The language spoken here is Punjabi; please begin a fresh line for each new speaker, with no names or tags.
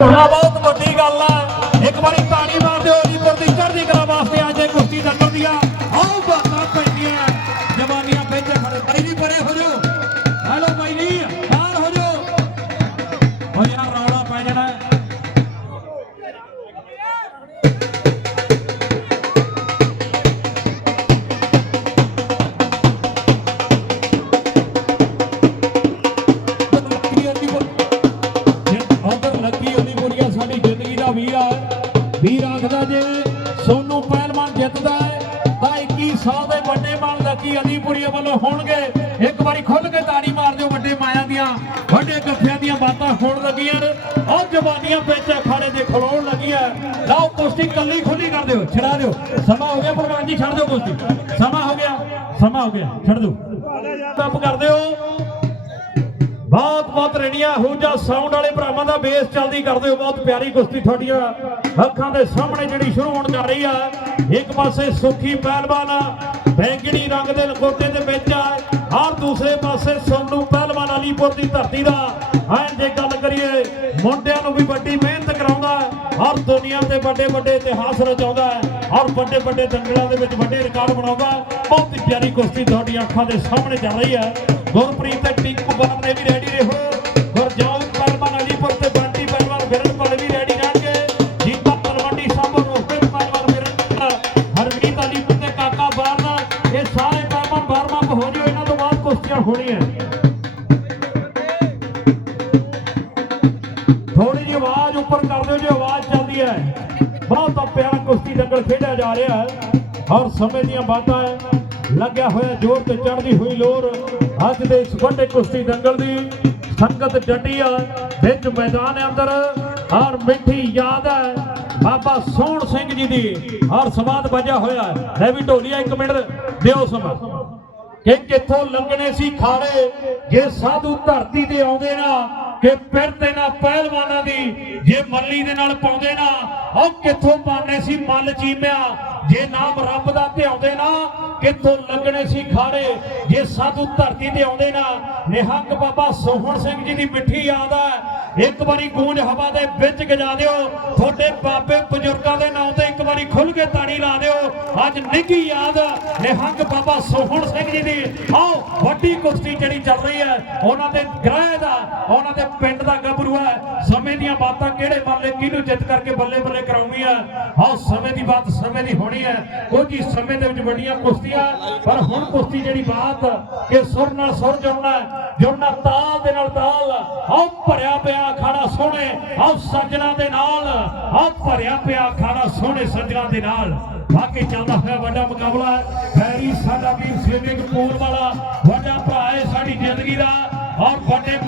ਬਹੁਤ ਵੱਡੀ ਗੱਲ ਹੈ। ਇੱਕ ਵਾਰੀ ਵੀਰ ਆ ਵੀਰ ਆਖਦਾ ਜੇ ਸੋਨੂੰ ਪਹਿਲਵਾਨ ਜਿੱਤਦਾ ਹੈ, ਤਾਂ 21 ਸਾਲ ਦੇ ਵੱਡੇ ਮਾਨ ਲੱਕੀ ਅਲੀਪੁਰੀਆ ਵੱਲੋਂ ਹੋਣਗੇ। ਇੱਕ ਵਾਰੀ ਖੁੱਲ ਕੇ ਤਾੜੀ ਮਾਰ ਦਿਓ ਵੱਡੇ ਮਾਇਆ ਦੀਆਂ, ਵੱਡੇ ਗੱਫਿਆਂ ਦੀਆਂ ਬਾਤਾਂ ਹੋਣ ਲੱਗੀਆਂ ਨੇ। ਔਰ ਜਵਾਨੀਆਂ ਵਿੱਚ ਅਖਾੜੇ ਦੇ ਖਲੋਣ ਲੱਗੀਆਂ ਲਓ ਕੁਸ਼ਤੀ ਕੱਲੀ ਖੁੱਲੀ ਕਰ ਦਿਓ ਛੜਾ ਦਿਓ। ਸਮਾਂ ਹੋ ਗਿਆ ਪ੍ਰਧਾਨ ਜੀ, ਛੱਡ ਦਿਓ ਕੁਸ਼ਤੀ। ਸਮਾਂ ਹੋ ਗਿਆ, ਸਮਾਂ ਹੋ ਗਿਆ, ਛੱਡ ਦਿਓ। ਕੱਪ ਕਰ ਦਿਓ। ਬਹੁਤ ਬਹੁਤ ਰੇੜੀਆਂ ਹੂਜਾ ਸਾਊਂਡ ਵਾਲੇ ਭਰਾਵਾਂ ਦਾ ਬੇਸ ਚੱਲਦੀ ਕਰਦੇ ਹੋ, ਬਹੁਤ ਪਿਆਰੀ ਕੁਸ਼ਤੀ ਤੁਹਾਡੀਆਂ ਅੱਖਾਂ ਦੇ ਸਾਹਮਣੇ ਜਿਹੜੀ ਸ਼ੁਰੂ ਹੋਣ ਜਾ ਰਹੀ ਆ। ਇੱਕ ਪਾਸੇ ਸੁਖੀ ਪਹਿਲਵਾਨ ਬੈਂਗਣੀ ਰੰਗ ਦੇ ਲਕੋਟੇ ਦੇ ਵਿੱਚ ਆ, ਔਰ ਦੂਸਰੇ ਪਾਸੇ ਸੋਨੂ ਪਹਿਲਵਾਨ ਅਲੀਪੁਰ ਦੀ ਧਰਤੀ ਦਾ ਐਂ ਜੇ ਗੱਲ ਕਰੀਏ, ਮੁੰਡਿਆਂ ਨੂੰ ਵੀ ਵੱਡੀ ਮਿਹਨਤ ਕਰਾਉਂਦਾ ਹਰ ਔਰ ਦੁਨੀਆ ਤੇ ਵੱਡੇ ਵੱਡੇ ਇਤਿਹਾਸ ਰਚਾਉਂਦਾ ਹਰ ਵੱਡੇ ਵੱਡੇ ਦੰਗਲਾਂ ਦੇ ਵਿੱਚ ਵੱਡੇ ਰਿਕਾਰਡ ਬਣਾਉਂਦਾ ਬਹੁਤ ਹੀ ਪਿਆਰੀ ਕੁਸ਼ਤੀ ਤੁਹਾਡੀ ਅੱਖਾਂ ਦੇ ਸਾਹਮਣੇ ਚੱਲ ਰਹੀ ਹੈ। ਗੁਰਪ੍ਰੀਤ ਤੇ ਟਿੰਕੂ ਬਾਰ ਨੇ ਵੀ ਰੈਡੀ ਰਹੋ। ਗੁਰਜੋਤ ਪਹਿਲਵਾਨ ਅਲੀਪੁਰ ਤੇ ਬੰਟੀ ਪਹਿਲਵਾਨ ਬਿਰਨਪੁਰ ਵੀ ਰੈਡੀ ਰਹਿਣਗੇ। ਜੀਤਾ ਤਲਵੰਡੀ ਸਾਬੋ ਰੋਹਤ ਪਹਿਲਵਾਨ ਬਿਰਨਪੁਰ ਹਰਮੀਤ ਅਲੀਪੁਰ ਤੇ ਕਾਕਾ ਬਾਰਨਾ ਇਹ ਸਾਰੇ ਪਹਿਲਵਾਨ ਵਾਰਮ ਅਪ ਹੋ ਜਾਓ, ਇਹਨਾਂ ਤੋਂ ਬਾਅਦ ਕੁਸ਼ਤੀਆਂ ਹੋਣੀਆਂ। ਥੋੜੀ ਜਿਹੀ ਆਵਾਜ਼ ਉੱਪਰ ਕਰ ਦਿਓ ਜੇ, ਆਵਾਜ਼ ਚੱਲਦੀ ਹੈ। ਬਹੁਤ ਪਿਆਰਾ ਕੁਸ਼ਤੀ ਦੰਗਲ ਖੇਡਿਆ ਜਾ ਰਿਹਾ ਹੈ। ਔਰ ਸਮੇਂ ਦੀਆਂ ਬਾਤਾਂ ਹੈ। ਲੱਗਿਆ ਹੋਇਆ ਜ਼ੋਰ ਤੇ ਚੜ੍ਹਦੀ ਹੋਈ ਲੋਰ ਅੱਜ ਦੇ ਇਸ ਵੱਡੇ ਕੁਸ਼ਤੀ ਦੰਗਲ ਦੀ ਸੰਗਤ ਡਟੀ ਆ। ਵਿੱਚ ਮੈਦਾਨ ਹੈ ਅੰਦਰ। ਹਰ ਮਿੱਠੀ ਯਾਦ ਹੈ। ਬਾਬਾ ਸੋਹਣ ਸਿੰਘ ਜੀ ਦੀ ਹਰ ਸਵਾਦ ਵਜਿਆ ਹੋਇਆ ਹੈ। ਲੈ ਵੀ ਢੋਲੀਆ ਇੱਕ ਮਿੰਟ, ਦਿਓ ਸਮਾਂ। ਕਿ ਕਿੱਥੋਂ ਲੰਘਣੇ ਸੀ ਖਾੜੇ, ਜੇ ਸਾਧੂ ਧਰਤੀ ਤੇ ਆਉਂਦੇ ਨਾ, ਕਿ ਫਿਰ ਤੇ ਨਾ, ਪਹਿਲਵਾਨਾਂ ਦੀ, ਜੇ ਮੱਲੀ ਦੇ ਨਾਲ ਪਾਉਂਦੇ ਨਾ ਉਹ ਕਿੱਥੋਂ ਪਾਣੇ ਸੀ ਮੱਲ ਚੀਮਿਆ ਜੇ ਨਾਮ ਰੱਬ ਦਾ ਧਿਆਉਂਦੇ ਨਾ, ਕਿੱਥੋਂ ਲੰਘਣੇ ਸੀ ਖਾੜੇ? ਜੇ ਸਾਧੂ ਧਰਤੀ ਤੇ ਆਉਂਦੇ ਨਾ, ਨਿਹੰਗ ਬਾਬਾ ਸੋਹਣ ਸਿੰਘ ਜੀ ਦੀ ਮਿੱਠੀ ਯਾਦ ਹੈ ਇੱਕ ਵਾਰੀ ਗੂੰਜ ਹਵਾ ਦੇ ਵਿੱਚ ਗਜਾ ਦਿਓ, ਤੁਹਾਡੇ ਬਾਬੇ ਬਜ਼ੁਰਗਾਂ ਦੇ ਨਾਂ ਤੇ ਇੱਕ ਵਾਰੀ ਖੁੱਲ ਕੇ ਤਾੜੀ ਲਾ ਦਿਓ। ਅੱਜ ਨਿੱਘੀ ਯਾਦ ਨਿਹੰਗ ਬਾਬਾ ਸੋਹਣ ਸਿੰਘ ਜੀ ਦੀ। ਆਓ, ਵੱਡੀ ਕੁਸ਼ਤੀ ਜਿਹੜੀ ਚੱਲ ਰਹੀ ਹੈ ਉਹਨਾਂ ਦੇ ਗ੍ਰਹਿ ਦਾ, ਉਹਨਾਂ ਦੇ ਪਿੰਡ ਦਾ ਗੱਭਰੂ ਹੈ ਸਮੇਂ ਦੀਆਂ ਬਾਤਾਂ ਕਿਹੜੇ ਮਰਲੇ, ਕਿਹਨੂੰ ਜਿੱਤ ਕਰਕੇ ਬੱਲੇ ਬੱਲੇ ਕਰਾਉਣੀ ਕਰਾਉਣੀਆਂ ਆਓ, ਸਮੇਂ ਦੀ ਬਾਤ ਸਮੇਂ ਦੀ ਹੋਣੀ ਹੈ। ਕੁਝ ਹੀ ਸਮੇਂ ਦੇ ਵਿੱਚ ਵੱਡੀਆਂ ਕੁਸ਼ਤੀਆਂ, ਪਰ ਹੁਣ ਕੁਸ਼ਤੀ ਜਿਹੜੀ ਬਾਤ ਕਿ ਸੁਰ ਨਾਲ ਸੁਰ ਜੁੜਨਾ ਜੁੜਨਾ ਤਾਲ ਦੇ ਨਾਲ ਤਾਲ। ਆਓ ਭਰਿਆ ਪਿਆ ਖਾੜਾ ਸੋਹਣੇ ਆਓ ਸੱਜਣਾ ਦੇ ਨਾਲ। ਆਓ ਭਰਿਆ ਪਿਆ ਖਾੜਾ ਸੋਹਣੇ, ਸੱਜਣਾ ਦੇ ਨਾਲ। ਵਾਕਈ ਚੱਲਦਾ ਹੋਇਆ ਵੱਡਾ ਮੁਕਾਬਲਾ ਹੈ। ਹੈਰੀ ਸਾਡਾ ਵੀਰ ਸਵਿਮਿੰਗ ਪੂਲ ਵਾਲਾ ਵੱਡਾ ਭਰਾ ਹੈ ਸਾਡੀ ਜ਼ਿੰਦਗੀ ਦਾ। ਔਰ ਵੱਡੇ